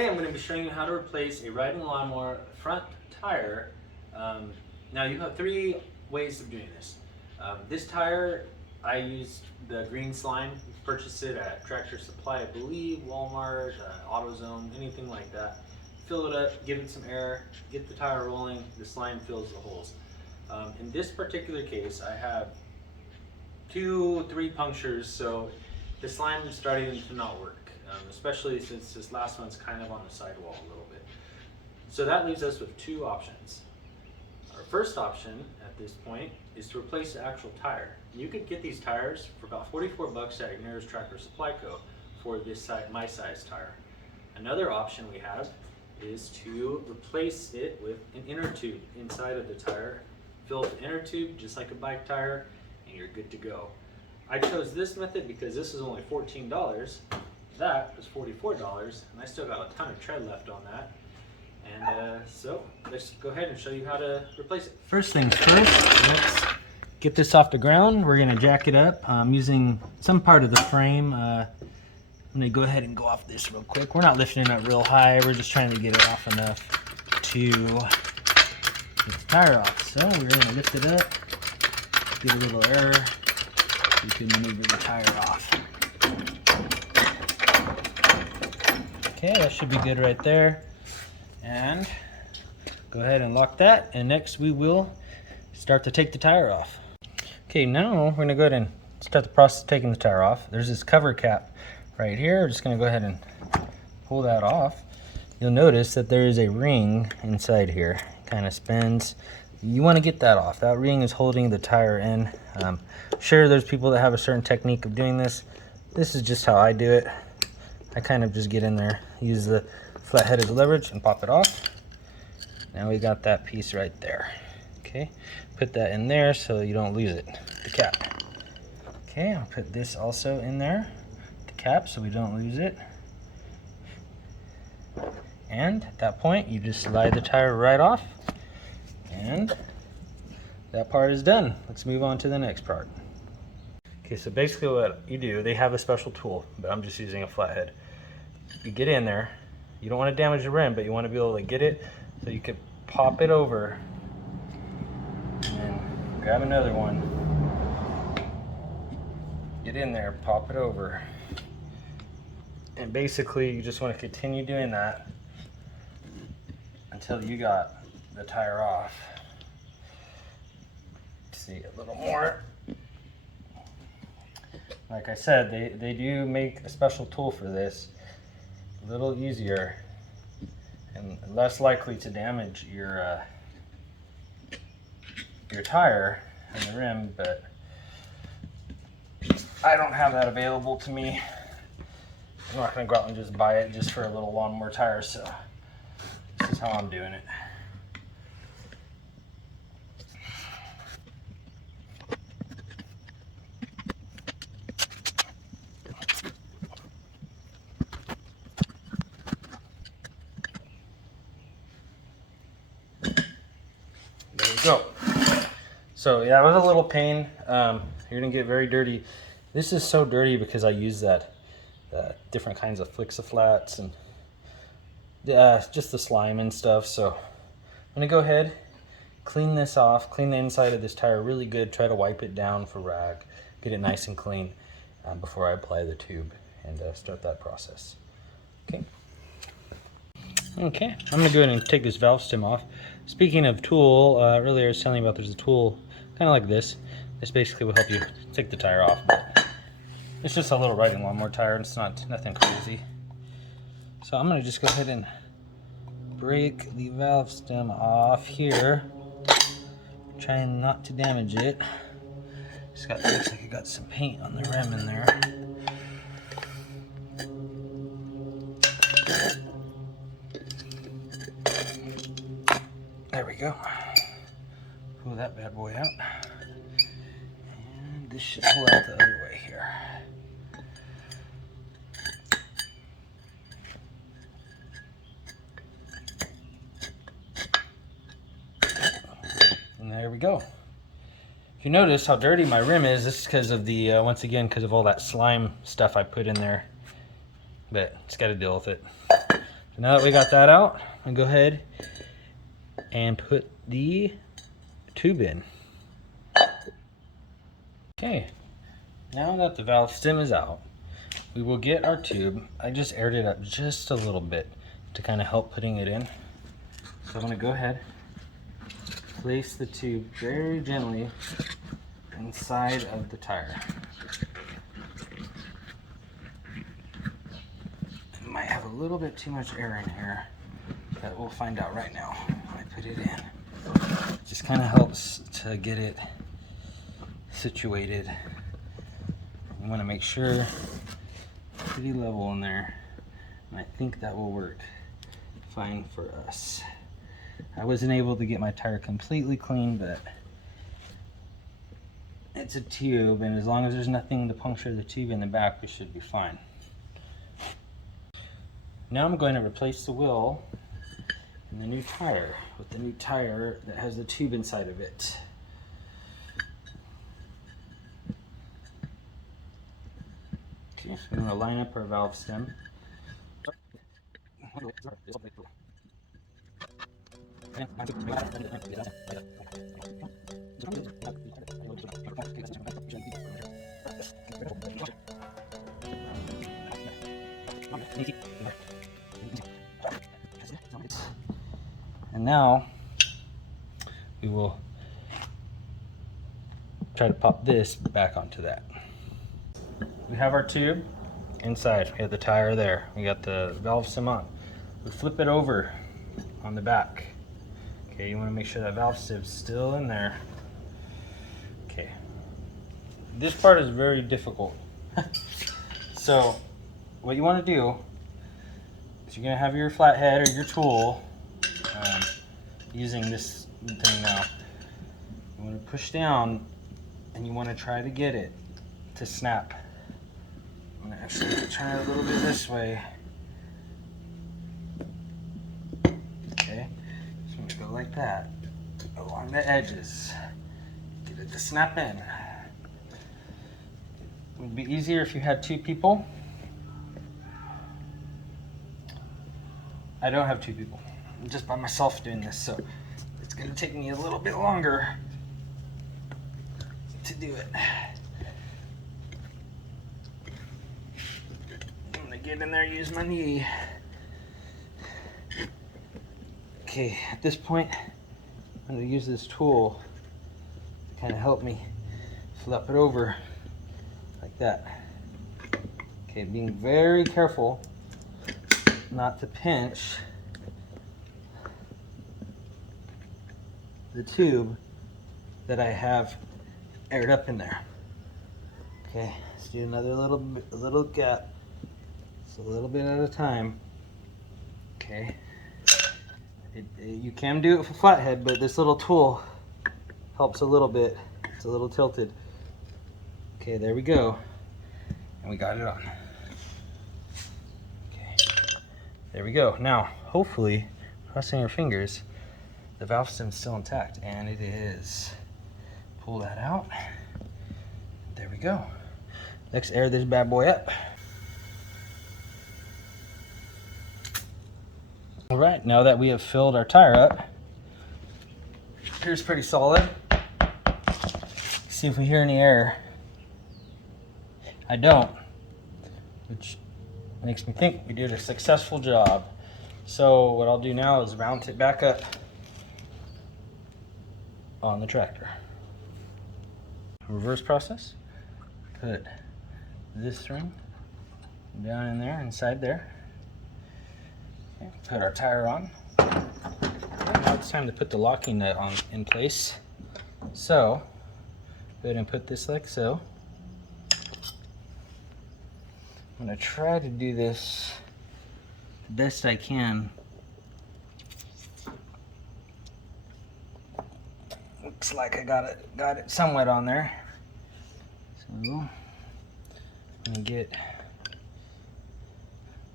Today I'm going to be showing you how to replace a riding lawnmower front tire. Now you have three ways of doing this. This tire, I used the green slime. You can purchase it at Tractor Supply, I believe, Walmart, AutoZone, anything like that. Fill it up, give it some air, get the tire rolling, the slime fills the holes. In this particular case, I have 2-3 punctures, so the slime is starting to not work. Especially since this last one's kind of on the sidewall a little bit. So that leaves us with two options. Our first option at this point is to replace the actual tire. You could get these tires for about 44 bucks at your nearest Tractor Supply Co. for this size, my size tire. Another option we have is to replace it with an inner tube inside of the tire. Fill the inner tube just like a bike tire and you're good to go. I chose this method because this is only $14. That was $44, and I still got a ton of tread left on that. And so let's go ahead and show you how to replace it. First things first, let's get this off the ground. We're gonna jack it up using some part of the frame. I'm gonna go ahead and go off this real quick. We're not lifting it up real high. We're just trying to get it off enough to get the tire off. So we're gonna lift it up, get a little air. You can maneuver the tire off. Okay, that should be good right there. And go ahead and lock that. And next we will start to take the tire off. Okay, now we're gonna go ahead and start the process of taking the tire off. There's this cover cap right here. We're just gonna go ahead and pull that off. You'll notice that there is a ring inside here. Kind of spins. You wanna get that off. That ring is holding the tire in. Sure, there's people that have a certain technique of doing this. This is just how I do it. I kind of just get in there, use the flathead as leverage and pop it off. Now we got that piece right there. Okay, put that in there so you don't lose it, the cap. Okay, I'll put this also in there, the cap, so we don't lose it. And at that point, you just slide the tire right off, and that part is done. Let's move on to the next part. Okay, so basically what you do, they have a special tool, but I'm just using a flathead. You get in there, you don't want to damage the rim, but you want to be able to get it so you can pop it over and grab another one. Get in there, pop it over. And basically you just want to continue doing that until you got the tire off. See a little more. Like I said, they do make a special tool for this. A little easier and less likely to damage your tire and the rim, but I don't have that available to me. I'm not going to go out and just buy it just for a little lawnmower tire, so this is how I'm doing it. Go. So yeah, it was a little pain. You're gonna get very dirty. This is so dirty because I use that different kinds of Flix-A-Flats and just the slime and stuff. So I'm gonna go ahead, clean this off, clean the inside of this tire really good. Try to wipe it down for rag, get it nice and clean before I apply the tube and start that process. Okay, I'm gonna go ahead and take this valve stem off. Speaking of tool, earlier I was telling you about there's a tool kind of like this. This basically will help you take the tire off, but it's just a little riding lawnmower tire. It's nothing crazy. So I'm gonna just go ahead and break the valve stem off here, trying not to damage it. Looks like it got some paint on the rim in there. There we go. Pull that bad boy out. And this should pull out the other way here. And there we go. If you notice how dirty my rim is, this is because of the, once again, because of all that slime stuff I put in there. But just got to deal with it. Now that we got that out, I'm gonna go ahead and put the tube in. Okay, now that the valve stem is out, we will get our tube. I just aired it up just a little bit to kind of help putting it in. So I'm gonna go ahead, place the tube very gently inside of the tire. It might have a little bit too much air in here, but we'll find out right now when I put it in. It just kind of helps to get it situated. You want to make sure pretty level in there, and I think that will work fine for us. I wasn't able to get my tire completely clean, but it's a tube, and as long as there's nothing to puncture the tube in the back, we should be fine. Now I'm going to replace the wheel in the new tire with the new tire that has the tube inside of it. Okay, so I'm going to line up our valve stem. And now we will try to pop this back onto that. We have our tube inside. We have the tire there. We got the valve stem on. We flip it over on the back. Okay, you want to make sure that valve stem's still in there. Okay. This part is very difficult. So what you want to do is you're going to have your flathead or your tool using this thing now. You want to push down and you want to try to get it to snap. I'm going to actually try it a little bit this way. Okay, so I'm going to go like that along the edges. Get it to snap in. It would be easier if you had two people. I don't have two people. I'm just by myself doing this, so it's going to take me a little bit longer to do it. I'm going to get in there, use my knee. Okay, at this point, I'm going to use this tool to kind of help me flip it over like that. Okay, being very careful not to pinch the tube that I have aired up in there. Okay, let's do another little gap. It's a little bit at a time. Okay, you can do it with a flathead, but this little tool helps a little bit. It's a little tilted. Okay, there we go, and we got it on. Okay, there we go. Now, hopefully, crossing your fingers, the valve stem's still intact, and it is. Pull that out. There we go. Let's air this bad boy up. All right, now that we have filled our tire up, here's pretty solid. See if we hear any air. I don't, which makes me think we did a successful job. So what I'll do now is mount it back up on the tractor. Reverse process. Put this ring down in there, inside there. Okay, put our tire on. Okay, now it's time to put the locking nut on in place. So go ahead and put this like so. I'm going to try to do this the best I can. Looks like I got it somewhat on there. So I'm gonna get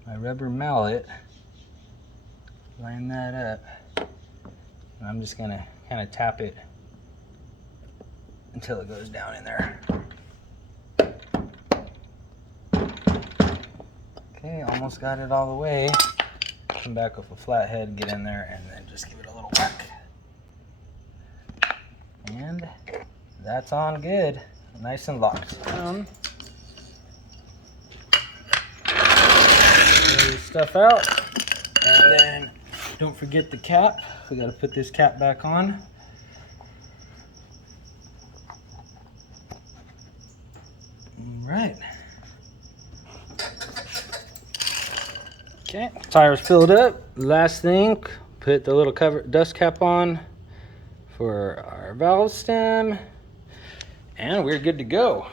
my rubber mallet, line that up, and I'm just gonna kind of tap it until it goes down in there. Okay, almost got it all the way. come back with a flat head, get in there, and then just give it a little whack. And that's on good. Nice and locked down. Pull this stuff out. And then don't forget the cap. We got to put this cap back on. All right. Okay, tire's filled up. Last thing, put the little cover dust cap on for our valve stem, and we're good to go.